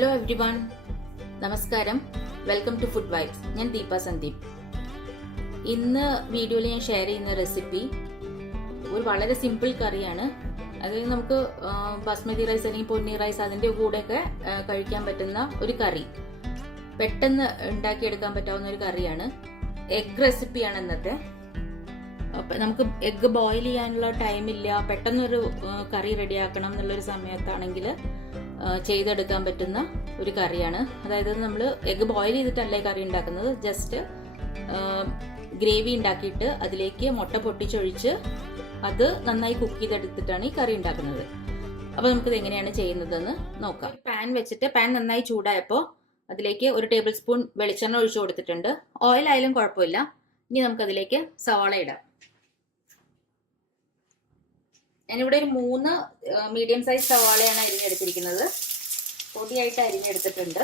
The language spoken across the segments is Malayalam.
ഹലോ എവ്രി വൺ, നമസ്കാരം. Welcome to food vibes. ഞാൻ ദീപ സന്ദീപ്. ഇന്ന് വീഡിയോയിൽ ഞാൻ ഷെയർ ചെയ്യുന്ന റെസിപ്പി ഒരു വളരെ സിമ്പിൾ കറിയാണ്. അതായത് നമുക്ക് ബസ്മതി റൈസ് അല്ലെങ്കിൽ പൊന്നി റൈസ് അതിൻ്റെ കൂടെയൊക്കെ കഴിക്കാൻ പറ്റുന്ന ഒരു കറി, പെട്ടെന്ന് ഉണ്ടാക്കിയെടുക്കാൻ പറ്റാവുന്ന ഒരു കറിയാണ്. എഗ് റെസിപ്പിയാണ് ഇന്നത്തെ. നമുക്ക് എഗ്ഗ് ബോയിൽ ചെയ്യാനുള്ള ടൈമില്ല, പെട്ടെന്നൊരു കറി റെഡിയാക്കണം എന്നുള്ളൊരു സമയത്താണെങ്കിൽ ചെയ്തെടുക്കാൻ പറ്റുന്ന ഒരു കറിയാണ്. അതായത് നമ്മൾ എഗ്ഗ് ബോയിൽ ചെയ്തിട്ടല്ലേ കറി ഉണ്ടാക്കുന്നത്, ജസ്റ്റ് ഗ്രേവി ഉണ്ടാക്കിയിട്ട് അതിലേക്ക് മുട്ട പൊട്ടിച്ചൊഴിച്ച് അത് നന്നായി കുക്ക് ചെയ്തെടുത്തിട്ടാണ് ഈ കറി ഉണ്ടാക്കുന്നത്. അപ്പോൾ നമുക്കിത് എങ്ങനെയാണ് ചെയ്യുന്നതെന്ന് നോക്കാം. പാൻ വെച്ചിട്ട് പാൻ നന്നായി ചൂടായപ്പോൾ അതിലേക്ക് 1 ടേബിൾ സ്പൂൺ വെളിച്ചെണ്ണ ഒഴിച്ചു കൊടുത്തിട്ടുണ്ട്. ഓയിൽ ആയാലും കുഴപ്പമില്ല. ഇനി നമുക്കതിലേക്ക് സവാള ഇടാം. ഞാനിവിടെ ഒരു 3 മീഡിയം സൈസ് സവാളയാണ് അരിഞ്ഞെടുത്തിരിക്കുന്നത്. പൊടിയായിട്ട് അരിഞ്ഞെടുത്തിട്ടുണ്ട്.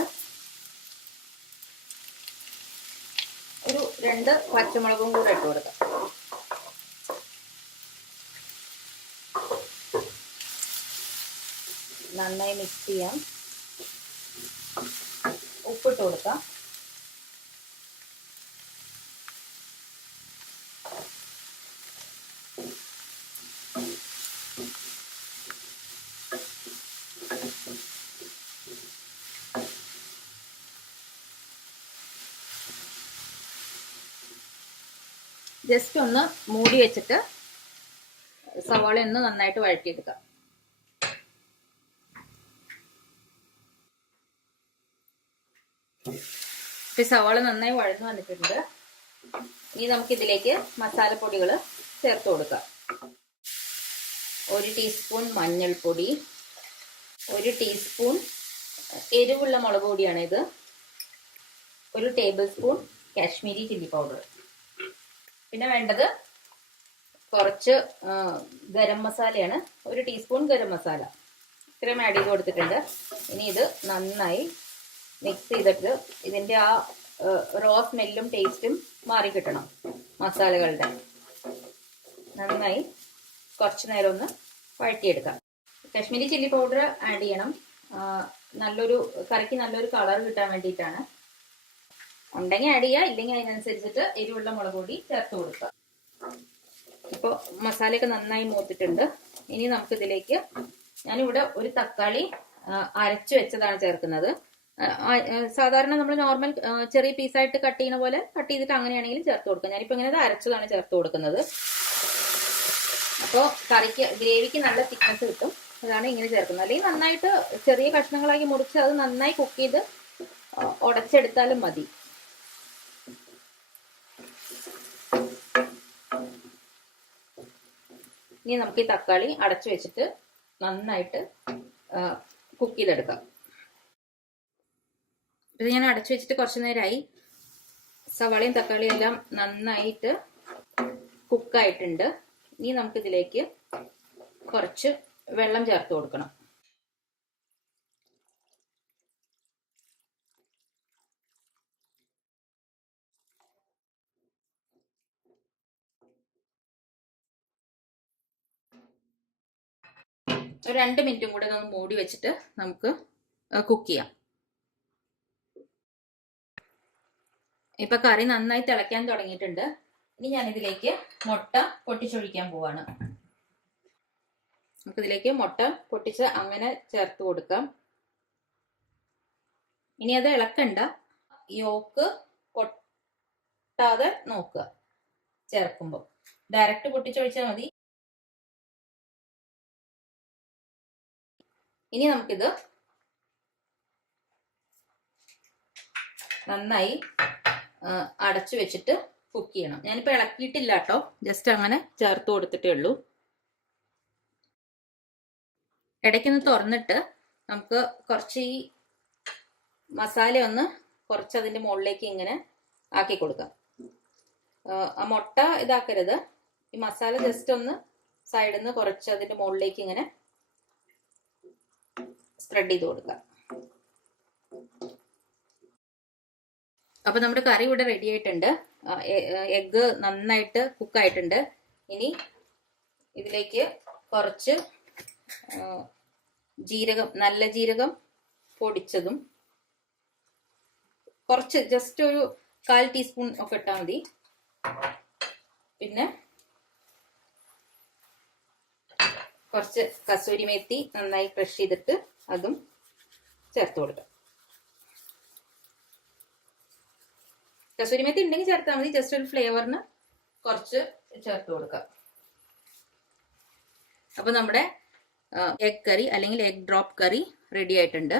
ഒരു 2 പച്ചമുളകും കൂടെ ഇട്ട് കൊടുക്കാം. നന്നായി മിക്സ് ചെയ്യാം. ഉപ്പിട്ട് കൊടുക്കാം. ജസ്റ്റ് ഒന്ന് മൂടി വെച്ചിട്ട് സവാള ഒന്ന് നന്നായിട്ട് വഴറ്റിയെടുക്കാം. സവാള നന്നായി വഴന്നു വന്നിട്ടുണ്ട്. ഇനി നമുക്കിതിലേക്ക് മസാലപ്പൊടികൾ ചേർത്ത് കൊടുക്കാം. 1 ടീസ്പൂൺ മഞ്ഞൾപ്പൊടി, 1 ടീസ്പൂൺ എരിവുള്ള മുളക് പൊടിയാണ് ഇത്, 1 table spoon Kashmiri chilli powder. പിന്നെ വേണ്ടത് കുറച്ച് ഗരം മസാലയാണ്, 1 ടീസ്പൂൺ ഗരം മസാല. ഇത്രയും ആഡ് ചെയ്ത് കൊടുത്തിട്ടുണ്ട്. ഇനി ഇത് നന്നായി മിക്സ് ചെയ്തിട്ട് ഇതിൻ്റെ ആ റോ സ്മെല്ലും ടേസ്റ്റും മാറി കിട്ടണം. മസാലകളുടെ നന്നായി കുറച്ച് നേരം ഒന്ന് വഴറ്റിയെടുക്കാം. കാശ്മീരി ചില്ലി പൗഡർ ആഡ് ചെയ്യണം. നല്ലൊരു കറിക്ക് നല്ലൊരു കളർ കിട്ടാൻ വേണ്ടിയിട്ടാണ്. ഉണ്ടെങ്കിൽ ആഡ് ചെയ്യുക, ഇല്ലെങ്കിൽ അതിനനുസരിച്ചിട്ട് എരിവുള്ള മുളക് പൊടി ചേർത്ത് കൊടുക്കുക. ഇപ്പോൾ മസാലയൊക്കെ നന്നായി മൂത്തിട്ടുണ്ട്. ഇനി നമുക്കിതിലേക്ക് ഞാനിവിടെ ഒരു തക്കാളി അരച്ചു വെച്ചതാണ് ചേർക്കുന്നത്. സാധാരണ നമ്മൾ നോർമൽ ചെറിയ പീസായിട്ട് കട്ട് ചെയ്യുന്ന പോലെ കട്ട് ചെയ്തിട്ട് അങ്ങനെയാണെങ്കിലും ചേർത്ത് കൊടുക്കുക. ഞാനിപ്പോൾ ഇങ്ങനെ അരച്ചതാണ് ചേർത്ത് കൊടുക്കുന്നത്. അപ്പോൾ കറിക്ക് ഗ്രേവിക്ക് നല്ല തിക്നെസ് കിട്ടും. അതാണ് ഇങ്ങനെ ചേർക്കുന്നത്. അല്ലെങ്കിൽ നന്നായിട്ട് ചെറിയ കഷ്ണങ്ങളാക്കി മുറിച്ച് അത് നന്നായി കുക്ക് ചെയ്ത് ഉടച്ചെടുത്താലും മതി. ഇനി നമുക്ക് ഈ തക്കാളി അടച്ചു വെച്ചിട്ട് നന്നായിട്ട് കുക്ക് ചെയ്തെടുക്കാം. ഇത് ഞാൻ അടച്ചു വെച്ചിട്ട് കുറച്ച് നേരമായി. സവാളയും തക്കാളിയും എല്ലാം നന്നായിട്ട് കുക്കായിട്ടുണ്ട്. ഇനി നമുക്കിതിലേക്ക് കുറച്ച് വെള്ളം ചേർത്ത് കൊടുക്കണം. ഒരു 2 മിനിറ്റും കൂടെ ഒന്ന് മൂടി വെച്ചിട്ട് നമുക്ക് കുക്ക് ചെയ്യാം. ഇപ്പൊ കറി നന്നായി തിളയ്ക്കാൻ തുടങ്ങിയിട്ടുണ്ട്. ഇനി ഞാനിതിലേക്ക് മുട്ട പൊട്ടിച്ചൊഴിക്കാൻ പോവാണ്. നമുക്കിതിലേക്ക് മുട്ട പൊട്ടിച്ച് അങ്ങനെ ചേർത്ത് കൊടുക്കാം. ഇനി അത് ഇളക്കണ്ട, യോക്ക് പൊട്ടാതെ നോക്കുക. ചേർക്കുമ്പോൾ ഡയറക്റ്റ് പൊട്ടിച്ചൊഴിച്ചാൽ മതി. ഇനി നമുക്കിത് നന്നായി അടച്ചു വെച്ചിട്ട് കുക്ക് ചെയ്യണം. ഞാനിപ്പോൾ ഇളക്കിയിട്ടില്ല കേട്ടോ, ജസ്റ്റ് അങ്ങനെ ചേർത്ത് കൊടുത്തിട്ടേ ഉള്ളൂ. ഇടയ്ക്കൊന്ന് തുറന്നിട്ട് നമുക്ക് കുറച്ച് ഈ മസാല ഒന്ന് കുറച്ച് അതിൻ്റെ മുകളിലേക്ക് ഇങ്ങനെ ആക്കി കൊടുക്കാം. ആ മുട്ട ഇതാക്കരുത്. ഈ മസാല ജസ്റ്റ് ഒന്ന് സൈഡിൽ നിന്ന് കുറച്ച് അതിൻ്റെ മുകളിലേക്ക് ഇങ്ങനെ സ്പ്രെഡ് ചെയ്ത് കൊടുക്കാം. അപ്പൊ നമ്മുടെ കറി ഇവിടെ റെഡി ആയിട്ടുണ്ട്. എഗ്ഗ് നന്നായിട്ട് കുക്കായിട്ടുണ്ട്. ഇനി ഇതിലേക്ക് കുറച്ച് ജീരകം, നല്ല ജീരകം പൊടിച്ചതും കുറച്ച് ജസ്റ്റ് ഒരു 1/4 ടീസ്പൂൺ ഒക്കെ ഇട്ടാൽ മതി. പിന്നെ കുറച്ച് കസൂരി മേത്തി നന്നായി ക്രഷ് ചെയ്തിട്ട് അതും ചേർത്ത് കൊടുക്കാം. കസൂരി മേത്തി ഉണ്ടെങ്കിൽ ചേർത്താൽ മതി, ജസ്റ്റ് ഒരു ഫ്ലേവറിന് കുറച്ച് ചേർത്ത് കൊടുക്കാം. അപ്പൊ നമ്മുടെ എഗ് കറി അല്ലെങ്കിൽ എഗ് ഡ്രോപ്പ് കറി റെഡി ആയിട്ടുണ്ട്.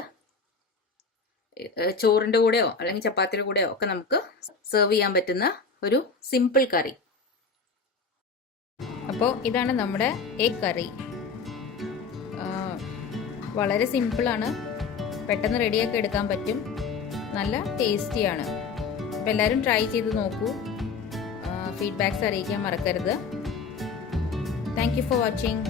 ചോറിന്റെ കൂടെയോ അല്ലെങ്കിൽ ചപ്പാത്തിയുടെ കൂടെയോ ഒക്കെ നമുക്ക് സെർവ് ചെയ്യാൻ പറ്റുന്ന ഒരു സിമ്പിൾ കറി. അപ്പോൾ ഇതാണ് നമ്മുടെ എഗ് കറി. വളരെ സിമ്പിളാണ്, പെട്ടെന്ന് റെഡിയാക്കി എടുക്കാൻ പറ്റും, നല്ല ടേസ്റ്റിയാണ്. അപ്പോൾ എല്ലാവരും ട്രൈ ചെയ്ത് നോക്കൂ, ഫീഡ്ബാക്ക്സ് അറിയിക്കാൻ മറക്കരുത്. Thank you for watching.